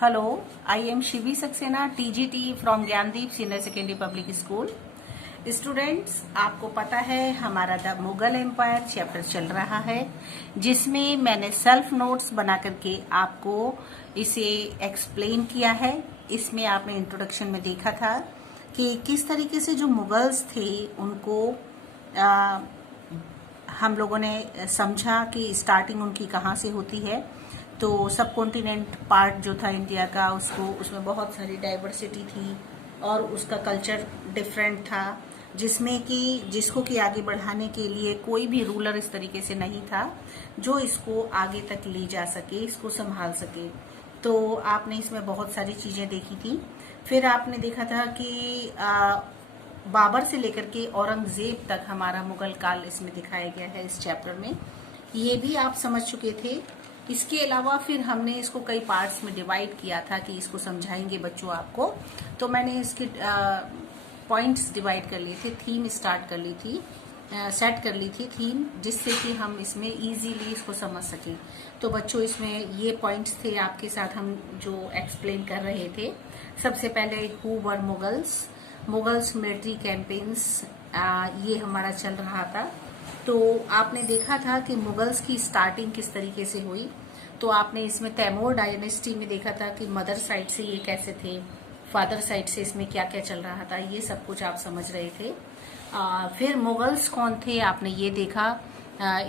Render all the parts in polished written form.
Hello, I am Shivi Saxena, TGT from Gyandeep senior secondary public school. Students, आपको पता है हमारा द मुगल एम्पायर चैप्टर चल रहा है, जिसमें मैंने सेल्फ नोट्स बना करके आपको इसे एक्सप्लेन किया है। इसमें आपने इंट्रोडक्शन में देखा था कि किस तरीके से जो मुगल्स थे उनको हम लोगों ने समझा कि स्टार्टिंग उनकी कहाँ से होती है। तो सब कॉन्टिनेंट पार्ट जो था इंडिया का, उसमें बहुत सारी डाइवर्सिटी थी और उसका कल्चर डिफरेंट था, जिसको कि आगे बढ़ाने के लिए कोई भी रूलर इस तरीके से नहीं था जो इसको आगे तक ले जा सके, इसको संभाल सके। तो आपने इसमें बहुत सारी चीजें देखी थी। फिर आपने देखा था कि बाबर से लेकर के औरंगजेब तक हमारा मुगल काल इसमें दिखाया गया है इस चैप्टर में, ये भी आप समझ चुके थे। इसके अलावा फिर हमने इसको कई पार्ट्स में डिवाइड किया था कि इसको समझाएंगे बच्चों आपको। तो मैंने इसके पॉइंट्स डिवाइड कर लिए थे, थीम स्टार्ट कर ली थी, सेट कर ली थी थीम, जिससे कि हम इसमें इजीली इसको समझ सकें। तो बच्चों, इसमें ये पॉइंट्स थे आपके साथ हम जो एक्सप्लेन कर रहे थे। सबसे पहले who were Mughals military campaigns, ये हमारा चल रहा था। तो आपने देखा था कि मुगल्स की स्टार्टिंग किस तरीके से हुई। तो आपने इसमें तैमूर डायनेस्टी में देखा था कि मदर साइड से ये कैसे थे, फादर साइड से इसमें क्या क्या चल रहा था, ये सब कुछ आप समझ रहे थे। फिर मुगल्स कौन थे आपने ये देखा।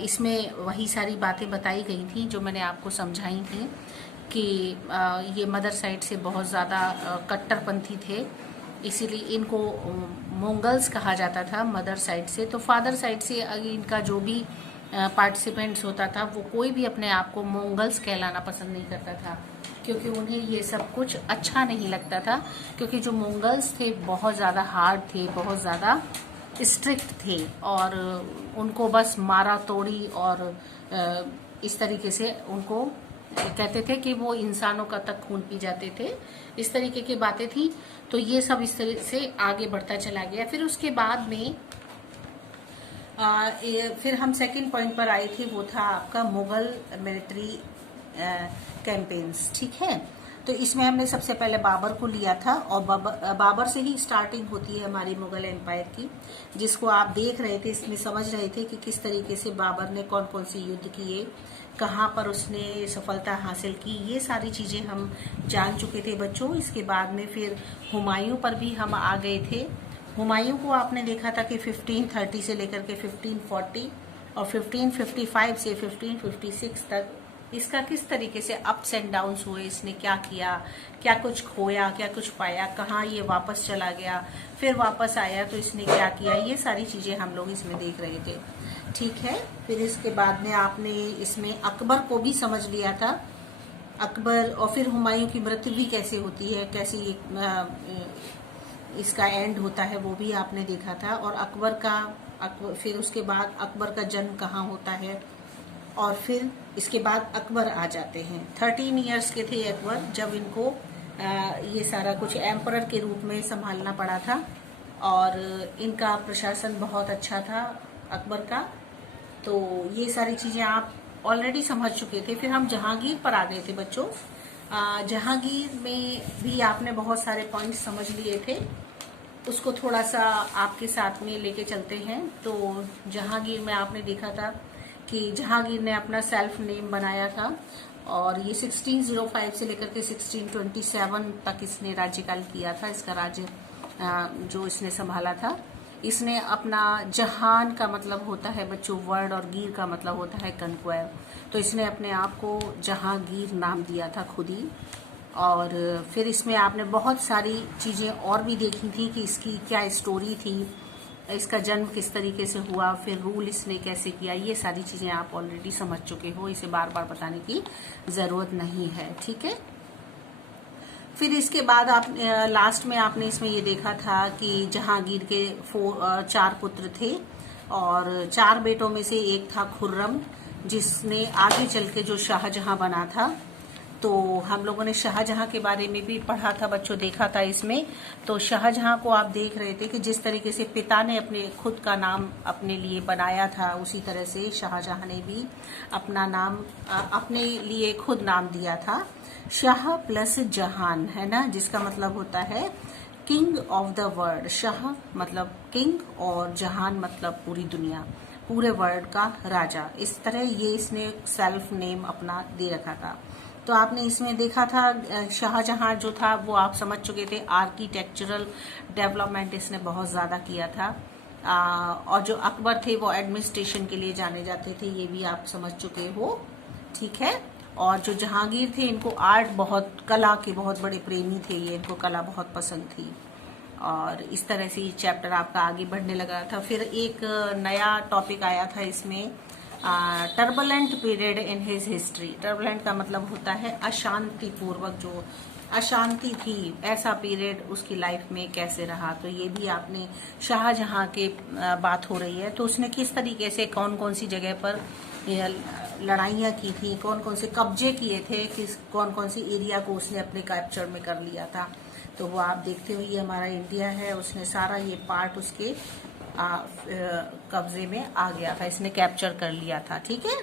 इसमें वही सारी बातें बताई गई थी जो मैंने आपको समझाई थी कि ये मदर साइड से बहुत ज़्यादा कट्टरपंथी थे, इसीलिए इनको मंगल्स कहा जाता था मदर साइड से। तो फादर साइड से इनका जो भी पार्टिसिपेंट्स होता था वो कोई भी अपने आप को मंगल्स कहलाना पसंद नहीं करता था, क्योंकि उन्हें ये सब कुछ अच्छा नहीं लगता था। क्योंकि जो मंगल्स थे बहुत ज़्यादा हार्ड थे, बहुत ज़्यादा स्ट्रिक्ट थे और उनको बस मारा तोड़ी और इस तरीके से उनको कहते थे कि वो इंसानों का तक खून पी जाते थे, इस तरीके की बातें थी। तो ये सब इस तरह से आगे बढ़ता चला गया। फिर उसके बाद में फिर हम सेकंड पॉइंट पर आए थे, वो था आपका मुगल मिलिट्री कैंपेन्स, ठीक है। तो इसमें हमने सबसे पहले बाबर को लिया था और बाबर से ही स्टार्टिंग होती है हमारी मुगल एम्पायर की, जिसको आप देख रहे थे। इसमें समझ रहे थे कि किस तरीके से बाबर ने कौन कौन से युद्ध किए, कहाँ पर उसने सफलता हासिल की, ये सारी चीज़ें हम जान चुके थे बच्चों। इसके बाद में फिर हुमायूं पर भी हम आ गए थे। हुमायूं को आपने देखा था कि 1530 से लेकर के 1540 और 1555 से 1556 तक इसका किस तरीके से अप्स एंड डाउन्स हुए, इसने क्या किया, क्या कुछ खोया, क्या कुछ पाया, कहाँ ये वापस चला गया, फिर वापस आया तो इसने क्या किया, ये सारी चीज़ें हम लोग इसमें देख रहे थे, ठीक है। फिर इसके बाद में आपने इसमें अकबर को भी समझ लिया था, अकबर, और फिर हुमायूं की मृत्यु भी कैसे होती है, कैसे इसका एंड होता है, वो भी आपने देखा था। और फिर उसके बाद अकबर का जन्म कहाँ होता है, और फिर इसके बाद अकबर आ जाते हैं। 13 इयर्स के थे अकबर जब इनको ये सारा कुछ एम्परर के रूप में संभालना पड़ा था, और इनका प्रशासन बहुत अच्छा था अकबर का। तो ये सारी चीज़ें आप ऑलरेडी समझ चुके थे। फिर हम जहांगीर पर आ गए थे बच्चों। जहांगीर में भी आपने बहुत सारे पॉइंट समझ लिए थे, उसको थोड़ा सा आपके साथ में लेके चलते हैं। तो जहांगीर में आपने देखा था कि जहांगीर ने अपना सेल्फ नेम बनाया था, और ये 1605 से लेकर के 1627 तक इसने राज्यकाल किया था। इसका राज्य जो इसने संभाला था, इसने अपना जहान का मतलब होता है बच्चों वर्ड, और गीर का मतलब होता है कन्क्वायर। तो इसने अपने आप को जहांगीर नाम दिया था खुद ही। और फिर इसमें आपने बहुत सारी चीज़ें और भी देखी थी कि इसकी क्या स्टोरी थी, इसका जन्म किस तरीके से हुआ, फिर रूल इसने कैसे किया, ये सारी चीज़ें आप ऑलरेडी समझ चुके हो, इसे बार बार बताने की ज़रूरत नहीं है, ठीक है। फिर इसके बाद आप लास्ट में आपने इसमें ये देखा था कि जहांगीर के 4 पुत्र थे, और 4 बेटों में से एक था खुर्रम, जिसने आगे चल के जो शाहजहां बना था। तो हम लोगों ने शाहजहां के बारे में भी पढ़ा था बच्चों, देखा था इसमें। तो शाहजहां को आप देख रहे थे कि जिस तरीके से पिता ने अपने खुद का नाम अपने लिए बनाया था, उसी तरह से शाहजहां ने भी अपना नाम अपने लिए खुद नाम दिया था। शाह प्लस जहान है ना, जिसका मतलब होता है king of the world. Shah मतलब किंग और जहान मतलब पूरी दुनिया, पूरे वर्ल्ड का राजा। इस तरह ये इसने सेल्फ नेम अपना दे रखा था। तो आपने इसमें देखा था शाहजहां जो था वो आप समझ चुके थे, आर्किटेक्चरल डेवलपमेंट इसने बहुत ज्यादा किया था। और जो अकबर थे वो एडमिनिस्ट्रेशन के लिए जाने जाते थे, ये भी आप समझ चुके हो, ठीक है। और जो जहांगीर थे इनको आर्ट बहुत, कला के बहुत बड़े प्रेमी थे ये, इनको कला बहुत पसंद थी। और इस तरह से ये चैप्टर आपका आगे बढ़ने लगा था। फिर एक नया टॉपिक आया था इसमें, turbulent period in his history. Turbulent का मतलब होता है अशांति पूर्वक, जो अशांति थी ऐसा पीरियड उसकी लाइफ में कैसे रहा। तो ये भी आपने शाहजहां के बात हो रही है, तो उसने किस तरीके से कौन कौन सी जगह पर लड़ाइयाँ की थी, कौन कौन से कब्जे किए थे, किस कौन कौन सी एरिया को उसने अपने कैप्चर में कर लिया था। तो वो आप देखते हुए, ये हमारा इंडिया है, उसने सारा ये पार्ट उसके कब्जे में आ गया था, इसने कैप्चर कर लिया था, ठीक है।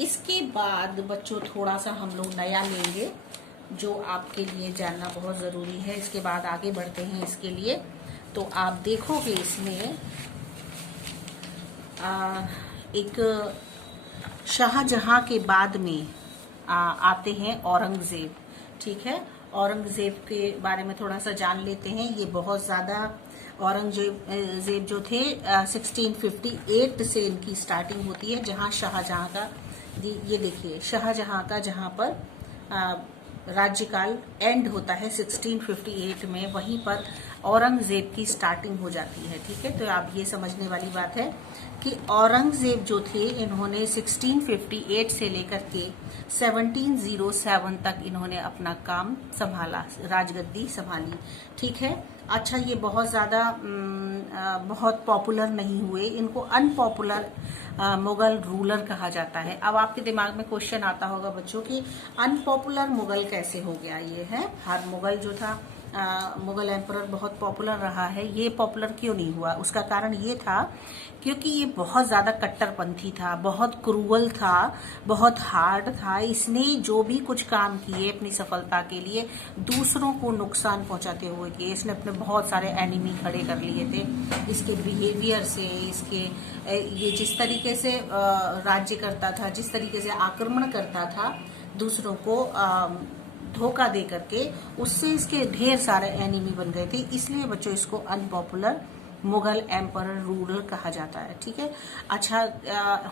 इसके बाद बच्चों थोड़ा सा हम लोग नया लेंगे जो आपके लिए जानना बहुत जरूरी है। इसके बाद आगे बढ़ते हैं इसके लिए। तो आप देखोगे इसमें एक शाहजहां के बाद में आते हैं औरंगजेब, ठीक है। औरंगजेब के बारे में थोड़ा सा जान लेते हैं। ये बहुत ज्यादा, औरंगजेब जो थे 1658 से इनकी स्टार्टिंग होती है, जहां शाहजहां का, ये देखिए शाहजहां का जहां पर राज्यकाल एंड होता है 1658 में, वहीं पर औरंगजेब की स्टार्टिंग हो जाती है, ठीक है। तो आप ये समझने वाली बात है कि औरंगजेब जो थे इन्होंने 1658 से लेकर के 1707 तक इन्होंने अपना काम संभाला, राजगद्दी संभाली, ठीक है। अच्छा, ये बहुत ज्यादा बहुत पॉपुलर नहीं हुए, इनको अनपॉपुलर मुगल रूलर कहा जाता है। अब आपके दिमाग में क्वेश्चन आता होगा बच्चों कि अनपॉपुलर मुगल कैसे हो गया। ये है, हर मुगल जो था मुगल एम्परर बहुत पॉपुलर रहा है, ये पॉपुलर क्यों नहीं हुआ? उसका कारण ये था क्योंकि ये बहुत ज्यादा कट्टरपंथी था, बहुत क्रूअल था, बहुत हार्ड था। इसने जो भी कुछ काम किए अपनी सफलता के लिए दूसरों को नुकसान पहुंचाते हुए किए। इसने अपने बहुत सारे एनिमी खड़े कर लिए थे इसके बिहेवियर से, इसके ये जिस तरीके से राज्य करता था, जिस तरीके से आक्रमण करता था दूसरों को धोखा दे करके, उससे इसके ढेर सारे एनिमी बन गए थे। इसलिए बच्चों इसको अनपॉपुलर मुगल एम्परर रूलर कहा जाता है, ठीक है। अच्छा,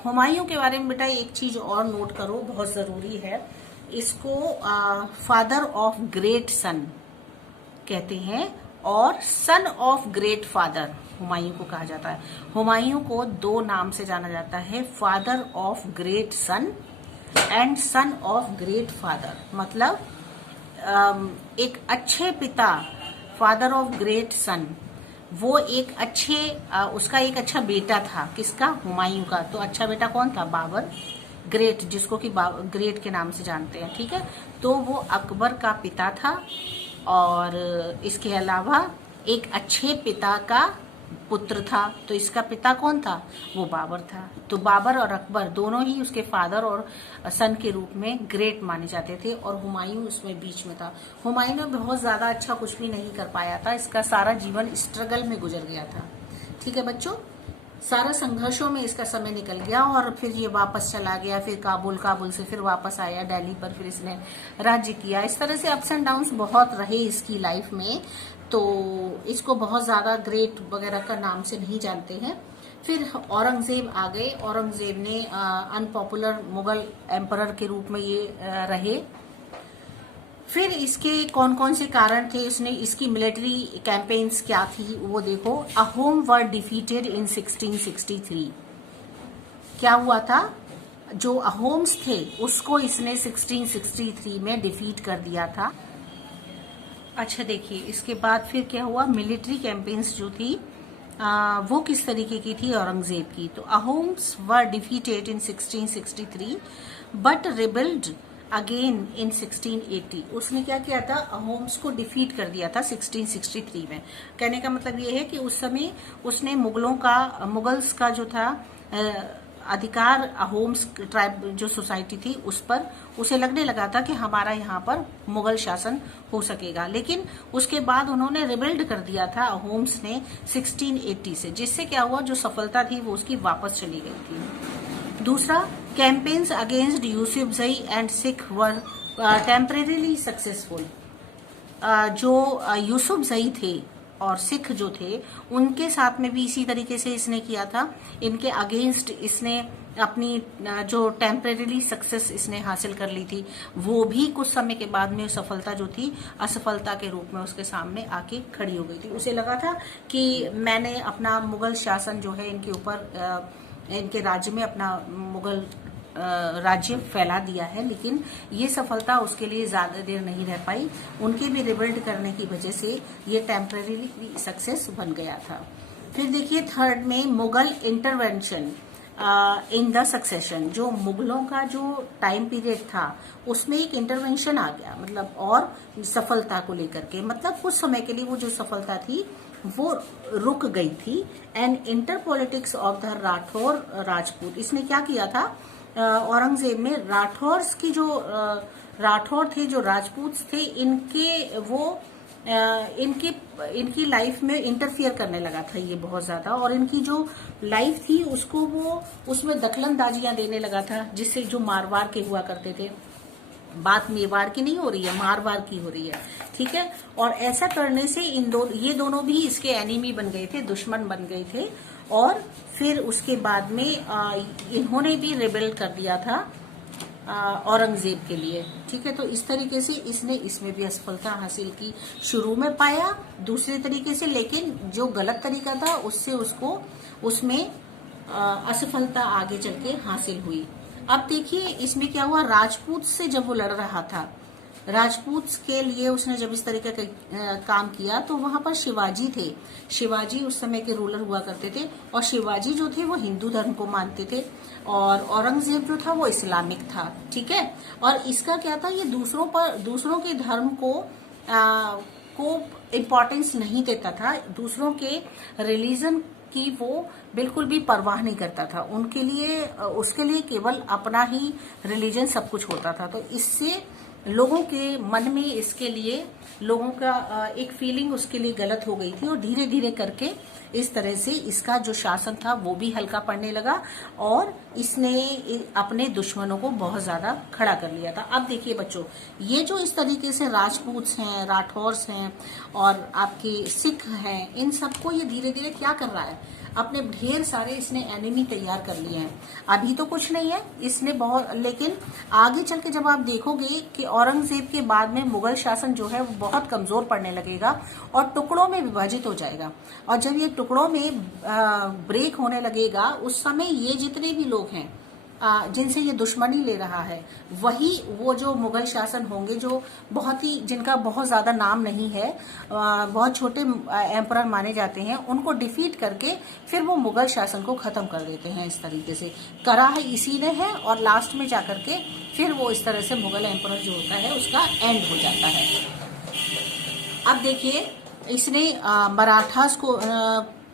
हुमायूं के बारे में बेटा एक चीज और नोट करो, बहुत जरूरी है। इसको फादर ऑफ ग्रेट सन कहते हैं और son of great father Humayun को कहा जाता है। हुमायूं को दो नाम से जाना जाता है, father of great sun and son of great father. मतलब एक अच्छे पिता, फादर ऑफ ग्रेट सन, वो एक अच्छे उसका एक अच्छा बेटा था, किसका? हुमायूं का। तो अच्छा बेटा कौन था? बाबर ग्रेट, जिसको कि ग्रेट के नाम से जानते हैं, ठीक है। तो वो अकबर का पिता था और इसके अलावा एक अच्छे पिता का पुत्र था। तो इसका पिता कौन था? वो बाबर था। तो बाबर और अकबर दोनों ही उसके फादर और सन के रूप में ग्रेट माने जाते थे और हुमायूं उसमें बीच में था। हुमायूं ने बहुत ज्यादा अच्छा कुछ भी नहीं कर पाया था, इसका सारा जीवन स्ट्रगल में गुजर गया था, ठीक है बच्चों। सारा संघर्षों में इसका समय निकल गया और फिर ये वापस चला गया, फिर काबुल से फिर वापस आया दिल्ली पर, फिर इसने राज्य किया। इस तरह से अप्स एंड डाउन्स बहुत रहे इसकी लाइफ में, तो इसको बहुत ज्यादा ग्रेट वगैरह का नाम से नहीं जानते हैं। फिर औरंगजेब आ गए। औरंगजेब ने अनपॉपुलर मुगल एम्परर के रूप में ये रहे। फिर इसके कौन कौन से कारण थे, इसने इसकी मिलिट्री कैंपेन्स क्या थी वो देखो। अहोम वर डिफीटेड इन 1663। क्या हुआ था? जो अहोम्स थे उसको इसने 1663 में डिफीट कर दिया था। अच्छा देखिए, इसके बाद फिर क्या हुआ, मिलिट्री कैंपेन्स जो थी वो किस तरीके की थी औरंगजेब की। तो Ahoms were defeated in 1663 but rebuild again in 1680। उसने क्या किया था, अहोम्स को डिफीट कर दिया था 1663 में। कहने का मतलब ये है कि उस समय उसने मुगल्स का जो था अधिकार, अहोम्स ट्राइब जो सोसाइटी थी उस पर उसे लगने लगा था कि हमारा यहाँ पर मुगल शासन हो सकेगा। लेकिन उसके बाद उन्होंने रिबिल्ड कर दिया था अहोम्स ने 1680 से, जिससे क्या हुआ, जो सफलता थी वो उसकी वापस चली गई थी। दूसरा, campaigns against Yousafzai and Sikh were temporarily successful. जो यूसुफजई थे और सिख जो थे उनके साथ में भी इसी तरीके से इसने किया था। इनके अगेंस्ट इसने अपनी जो टेम्परेरीली सक्सेस इसने हासिल कर ली थी, वो भी कुछ समय के बाद में सफलता जो थी असफलता के रूप में उसके सामने आके खड़ी हो गई थी। उसे लगा था कि मैंने अपना मुगल शासन जो है इनके ऊपर, इनके राज्य में अपना मुगल राज्य फैला दिया है, लेकिन ये सफलता उसके लिए ज्यादा देर नहीं रह पाई। उनके भी रिबिल्ड करने की वजह से ये टेम्परेरीली सक्सेस बन गया था। फिर देखिए थर्ड में, Mughal intervention in the succession. जो मुगलों का जो टाइम पीरियड था उसमें एक इंटरवेंशन आ गया, मतलब और सफलता को लेकर के, मतलब कुछ समय के लिए वो जो सफलता थी वो रुक गई थी। And inter politics of the Rathore Rajput. इसने क्या किया था, औरंगजेब में राठौर्स की जो राठौर थे, जो राजपूत थे, इनके वो इनकी लाइफ में इंटरफियर करने लगा था ये बहुत ज्यादा, और इनकी जो लाइफ थी उसको वो उसमें दखलंदाजियां देने लगा था, जिससे जो मारवाड़ के हुआ करते थे, बात मेवाड़ की नहीं हो रही है, मारवाड़ की हो रही है, ठीक है। और ऐसा करने से ये दोनों भी इसके एनिमी बन गए थे, दुश्मन बन गए थे। और फिर उसके बाद में इन्होंने भी रिबेल कर दिया था औरंगजेब के लिए, ठीक है। तो इस तरीके से इसने इसमें भी असफलता हासिल की। शुरू में पाया दूसरे तरीके से, लेकिन जो गलत तरीका था उससे उसको उसमें असफलता आगे चल के हासिल हुई। अब देखिए इसमें क्या हुआ, राजपूत से जब वो लड़ रहा था, राजपूत के लिए उसने जब इस तरीके का काम किया, तो वहां पर शिवाजी थे। शिवाजी उस समय के रूलर हुआ करते थे, और शिवाजी जो थे वो हिंदू धर्म को मानते थे, और औरंगजेब जो था वो इस्लामिक था, ठीक है। और इसका क्या था, ये दूसरों के धर्म को इम्पोर्टेंस नहीं देता था, दूसरों के रिलीजन की वो बिल्कुल भी परवाह नहीं करता था। उसके लिए केवल अपना ही रिलीजन सब कुछ होता था। तो इससे लोगों के मन में इसके लिए लोगों का एक फीलिंग उसके लिए गलत हो गई थी, और धीरे धीरे करके इस तरह से इसका जो शासन था वो भी हल्का पड़ने लगा, और इसने अपने दुश्मनों को बहुत ज्यादा खड़ा कर लिया था। अब देखिए बच्चों, ये जो इस तरीके से राजपूत हैं, राठौर्स हैं और आपके सिख हैं, इन सबको ये धीरे धीरे क्या कर रहा है, अपने ढेर सारे इसने एनिमी तैयार कर लिए हैं। अभी तो कुछ नहीं है इसने बहुत, लेकिन आगे चल के जब आप देखोगे कि औरंगजेब के बाद में मुगल शासन जो है वो बहुत कमजोर पड़ने लगेगा और टुकड़ों में विभाजित हो जाएगा। और जब ये टुकड़ों में ब्रेक होने लगेगा, उस समय ये जितने भी लोग हैं जिनसे ये दुश्मनी ले रहा है, वही वो जो मुगल शासन होंगे, जो जिनका बहुत ज्यादा नाम नहीं है, बहुत छोटे एम्परर माने जाते हैं, उनको डिफीट करके फिर वो मुगल शासन को खत्म कर देते हैं। इस तरीके से करा है इसी ने है, और लास्ट में जाकर के फिर वो इस तरह से मुगल एम्परर जो होता है उसका एंड हो जाता है। अब देखिए इसने मराठास को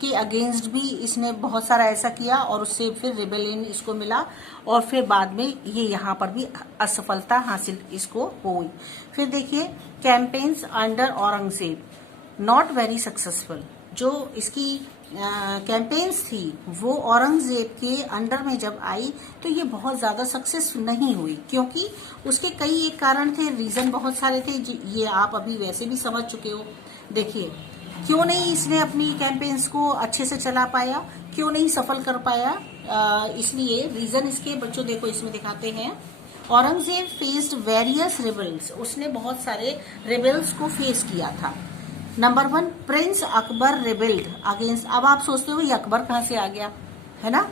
के अगेंस्ट भी इसने बहुत सारा ऐसा किया, और उससे फिर रिबेलियन इसको मिला, और फिर बाद में ये यहाँ पर भी असफलता हासिल इसको हुई। फिर देखिए campaigns under Aurangzeb not very successful. जो इसकी कैंपेन्स थी वो औरंगजेब के अंडर में जब आई तो ये बहुत ज्यादा सक्सेस नहीं हुई, क्योंकि उसके कई एक कारण थे, रीजन बहुत सारे थे, ये आप अभी वैसे भी समझ चुके हो। देखिए क्यों नहीं इसने अपनी कैंपेन्स को अच्छे से चला पाया, क्यों नहीं सफल कर पाया, इसलिए रीजन इसके बच्चों देखो इसमें दिखाते हैं। औरंगजेब फेस्ड वेरियस रिबेल्स, उसने बहुत सारे रिबेल्स को फेस किया था। Number 1, Prince Akbar rebelled against. अब आप सोचते हो ये अकबर कहाँ से आ गया, है ना?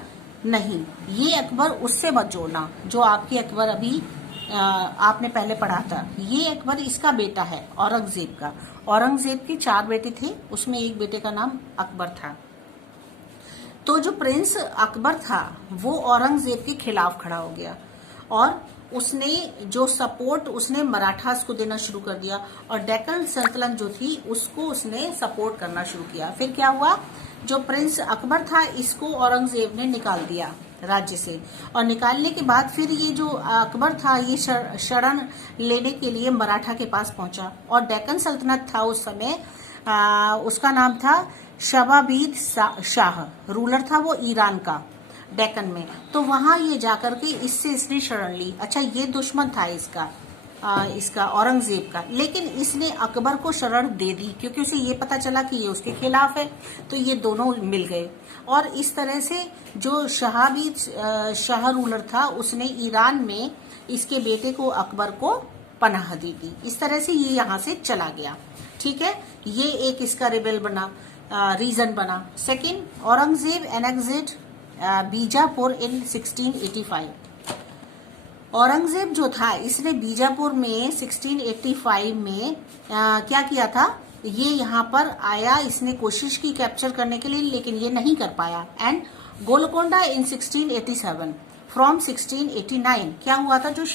नहीं, ये अकबर उससे मत जोड़ना जो आपके अकबर अभी आपने पहले पढ़ा था। ये अकबर इसका बेटा है औरंगजेब का। औरंगजेब के 4 बेटे थे, उसमें एक बेटे का नाम अकबर था। तो जो प्रिंस अकबर था वो औरंगजेब के खिलाफ खड़ा हो गया, और उसने जो सपोर्ट उसने मराठास को देना शुरू कर दिया और डेक्कन सल्तनत जो थी उसको उसने सपोर्ट करना शुरू किया। फिर क्या हुआ, जो प्रिंस अकबर था इसको औरंगजेब ने निकाल दिया राज्य से, और निकालने के बाद फिर ये जो अकबर था ये शरण लेने के लिए मराठा के पास पहुंचा, और डेक्कन सल्तनत था उस समय उसका नाम था शबाबीद शाह, रूलर था वो ईरान का डेक्कन में। तो वहां ये जाकर के इससे इसने शरण ली। अच्छा, ये दुश्मन था इसका औरंगजेब का, लेकिन इसने अकबर को शरण दे दी क्योंकि उसे ये पता चला कि ये उसके खिलाफ है, तो ये दोनों मिल गए। और इस तरह से जो शहाबीद शाह रूलर था उसने ईरान में इसके बेटे को अकबर को पनाह दी थी। इस तरह से ये यहाँ से चला गया। ठीक है, ये एक इसका रिबेल बना, रीजन बना। सेकंड, औरंगजेब एनेक्टेड बीजापुर इन 1685। औरंगजेब जो था इसने बीजापुर में 1685 में क्या किया था, ये यहाँ पर आया, इसने कोशिश की कैप्चर करने के लिए लेकिन ये नहीं कर पाया। And Golconda in 1687। फ्रॉम 1689 क्या हुआ था, जो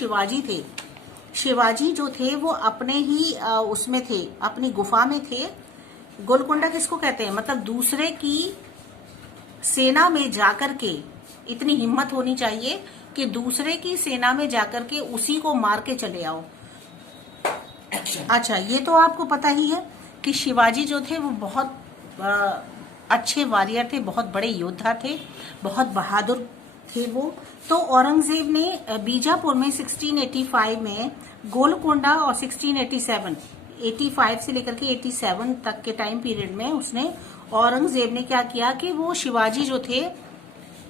शिवाजी जो थे वो अपने ही उसमें थे, अपनी गुफा में थे। गोलकोंडा किसको कहते हैं, मतलब दूसरे की सेना में जाकर के, इतनी हिम्मत होनी चाहिए कि दूसरे की सेना में जाकर के उसी को मार के चले आओ। अच्छा, ये तो आपको पता ही है कि शिवाजी जो थे वो बहुत अच्छे वॉरियर थे, बहुत बड़े योद्धा थे, बहुत बहादुर थे वो। तो औरंगजेब ने बीजापुर में 1685 में गोलकोंडा और 85 से लेकर के 87 तक के टाइम पीरियड में उसने औरंगजेब ने क्या किया कि वो शिवाजी जो थे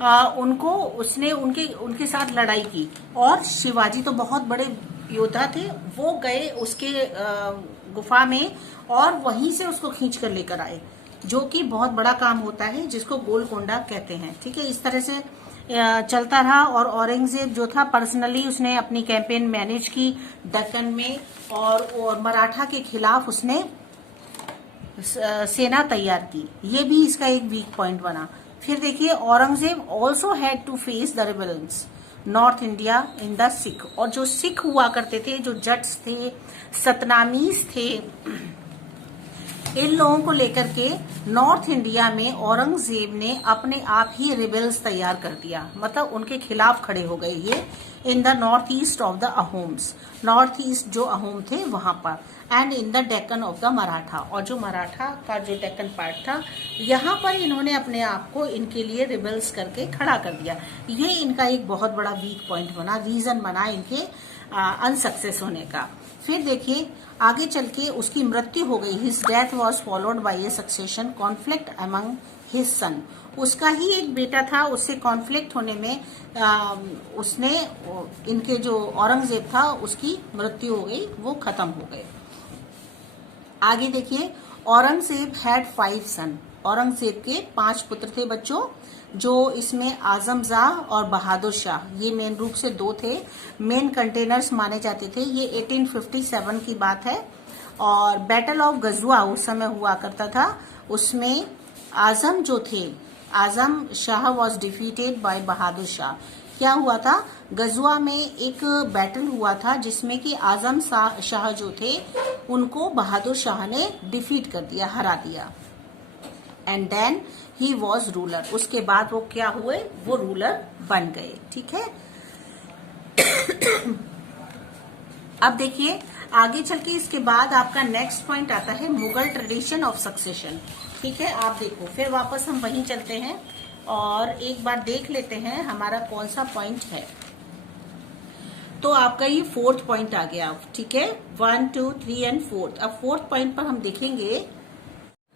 उसने उनके साथ लड़ाई की, और शिवाजी तो बहुत बड़े योद्धा थे, वो गए उसके गुफा में और वहीं से उसको खींच कर लेकर आए, जो कि बहुत बड़ा काम होता है, जिसको गोलकोंडा कहते हैं। ठीक है, इस तरह से चलता रहा। और औरंगजेब जो था पर्सनली उसने अपनी कैंपेन मैनेज की दक्कन में, और मराठा के खिलाफ उसने सेना तैयार की। ये भी इसका एक वीक पॉइंट बना। फिर देखिए, Aurangzeb also had to face the rebellions north India in the Sikh. और जो सिख हुआ करते थे, जो जट्स थे, सतनामीज थे, इन लोगों को लेकर के नॉर्थ इंडिया में औरंगजेब ने अपने आप ही रिबेल्स तैयार कर दिया, मतलब उनके खिलाफ खड़े हो गए ये in the north east of the Ahoms, north east जो अहोम थे वहां पर, and in the Deccan of the Maratha. और जो मराठा का जो डेक्कन पार्ट था, यहाँ पर इन्होंने अपने आप को इनके लिए रिबेल्स करके खड़ा कर दिया। ये इनका एक बहुत बड़ा वीक पॉइंट बना, रीजन बना इनके अनसक्सेस होने का। फिर देखिए आगे चल के उसकी मृत्यु हो गई। His death was followed by A succession conflict among his son. उसका ही एक बेटा था, उससे कॉन्फ्लिक्ट होने में उसने इनके जो औरंगजेब था उसकी मृत्यु हो गई, वो खत्म हो गए। आगे देखिए, औरंगजेब हैड 5 सन। औरंगजेब के 5 पुत्र थे बच्चों, जो इसमें आजम शाह और बहादुर शाह, ये मेन रूप से 2 थे, मेन कंटेनर्स माने जाते थे। ये 1857 की बात है, और बैटल ऑफ गजवा उस समय हुआ करता था। उसमें आजम जो थे, आजम Shah was defeated by Bahadur Shah. क्या हुआ था, गजवा में एक बैटल हुआ था जिसमें कि आजम शाह जो थे उनको बहादुर शाह ने डिफीट कर दिया, हरा दिया। And then he was ruler. उसके बाद वो क्या हुए, वो रूलर बन गए। ठीक है, अब देखिए आगे चल के इसके बाद आपका नेक्स्ट पॉइंट आता है मुगल ट्रेडिशन ऑफ सक्सेशन। ठीक है, आप देखो, फिर वापस हम वहीं चलते हैं और एक बार देख लेते हैं हमारा कौन सा पॉइंट है। तो आपका ये 4th पॉइंट आ गया। ठीक है, 1, 2, 3 एंड 4th। अब 4th पॉइंट पर हम देखेंगे।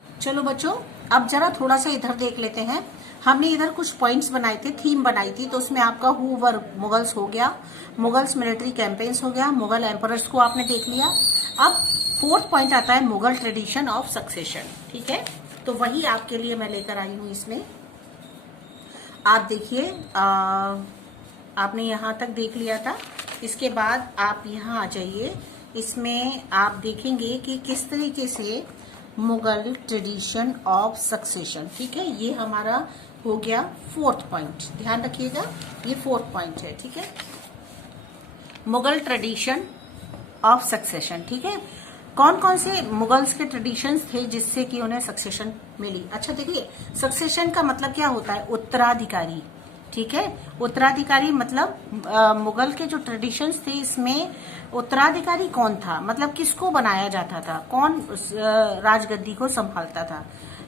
चलो बच्चों, अब जरा थोड़ा सा इधर देख लेते हैं। हमने इधर कुछ पॉइंट्स बनाए थे, थीम बनाई थी, तो उसमें आपका हु वर मुगल्स हो गया, मुगल्स मिलिट्री कैंपेन्स हो गया, मुगल एम्परर्स को आपने देख लिया। अब 4th पॉइंट आता है मुगल ट्रेडिशन ऑफ सक्सेशन। ठीक है, तो वही आपके लिए मैं लेकर आई हूं। इसमें आप देखिए, आपने यहां तक देख लिया था, इसके बाद आप यहाँ आ जाइए। इसमें आप देखेंगे कि किस तरीके से मुगल ट्रेडिशन ऑफ सक्सेशन। ठीक है, ये हमारा हो गया 4th पॉइंट। ध्यान रखिएगा, ये 4th पॉइंट है। ठीक है, मुगल ट्रेडिशन ऑफ सक्सेशन। ठीक है, कौन कौन से मुगल्स के ट्रेडिशंस थे जिससे कि उन्हें सक्सेशन मिली। अच्छा देखिए, सक्सेशन का मतलब क्या होता है, उत्तराधिकारी। ठीक है, उत्तराधिकारी मतलब मुगल के जो ट्रेडिशंस थे इसमें उत्तराधिकारी कौन था, मतलब किसको बनाया जाता था, कौन राजगद्दी को संभालता था,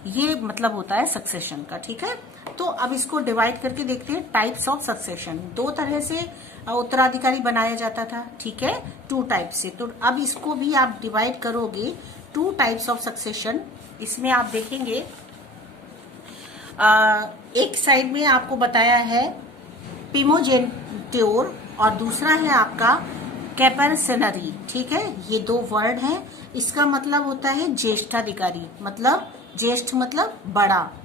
ये मतलब होता है सक्सेशन का। ठीक है, तो अब इसको डिवाइड करके देखते हैं टाइप्स ऑफ सक्सेशन। दो तरह से उत्तराधिकारी बनाया जाता था। ठीक है, 2 टाइप से। तो अब इसको भी आप डिवाइड करोगे 2 टाइप्स ऑफ सक्सेशन। इसमें आप देखेंगे एक साइड में आपको बताया है प्रिमोजेनिटोर और दूसरा है आपका कैपेरेसनरी। ठीक है, ये 2 वर्ड हैं। इसका मतलब होता है ज्येष्ठाधिकारी, मतलब ज्येष्ठ मतलब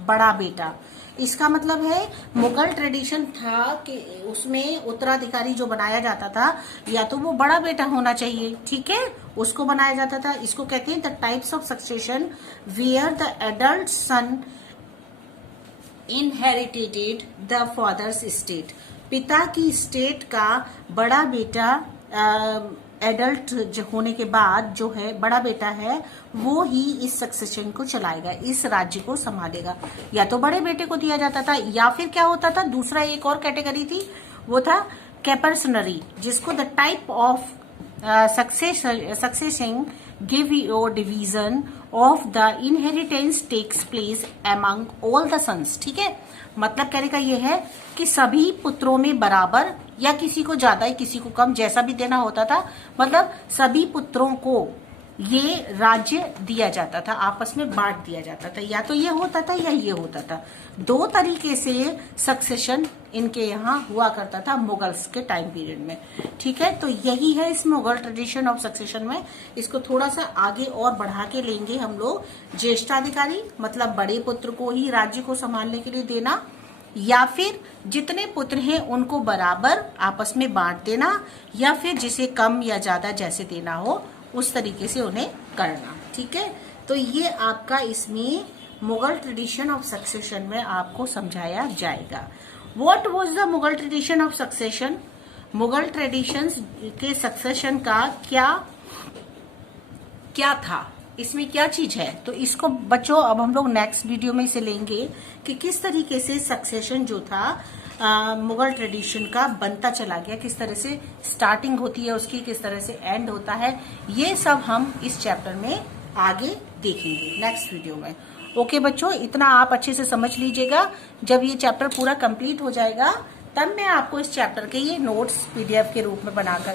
बड़ा बेटा। इसका मतलब है मुगल ट्रेडिशन था कि उसमें उत्तराधिकारी जो बनाया जाता था या तो वो बड़ा बेटा होना चाहिए। ठीक है, उसको बनाया जाता था। इसको कहते हैं the types of succession where the adult son inherited the father's state. पिता की स्टेट का बड़ा बेटा एडल्ट होने के बाद जो है बड़ा बेटा है वो ही इस सक्सेशन को चलाएगा, इस राज्य को संभालेगा। या तो बड़े बेटे को दिया जाता था या फिर क्या होता था, दूसरा एक और कैटेगरी थी, वो था कैपेरेसनरी, जिसको the type of succeeding give your division of the inheritance takes place among all the sons. ठीक है, मतलब कहने का ये है कि सभी पुत्रों में बराबर या किसी को ज्यादा किसी को कम जैसा भी देना होता था, मतलब सभी पुत्रों को ये राज्य दिया जाता था, आपस में बांट दिया जाता था। या तो ये होता था या ये होता था। 2 तरीके से सक्सेशन इनके यहाँ हुआ करता था मुगल्स के टाइम पीरियड में। ठीक है, तो यही है इस मुगल ट्रेडिशन ऑफ सक्सेशन में। इसको थोड़ा सा आगे और बढ़ा के लेंगे हम लोग। ज्येष्ठाधिकारी मतलब बड़े पुत्र को ही राज्य को संभालने के लिए देना, या फिर जितने पुत्र हैं उनको बराबर आपस में बांट देना, या फिर जिसे कम या ज्यादा जैसे देना हो उस तरीके से उन्हें करना। ठीक है, तो ये आपका इसमें मुगल ट्रेडिशन ऑफ सक्सेशन में आपको समझाया जाएगा। What was the Mughal tradition of succession. Mughal tradition के सक्सेशन का क्या था, इसमें क्या चीज है। तो इसको बच्चों अब हम लोग नेक्स्ट वीडियो में इसे लेंगे कि किस तरीके से सक्सेशन जो था मुगल ट्रेडिशन का बनता चला गया, किस तरह से स्टार्टिंग होती है उसकी, किस तरह से एंड होता है, ये सब हम इस चैप्टर में आगे देखेंगे नेक्स्ट वीडियो में। ओके बच्चों, इतना आप अच्छे से समझ लीजिएगा। जब ये चैप्टर पूरा कंप्लीट हो जाएगा तब मैं आपको इस चैप्टर के ये नोट्स PDF के रूप में बनाकर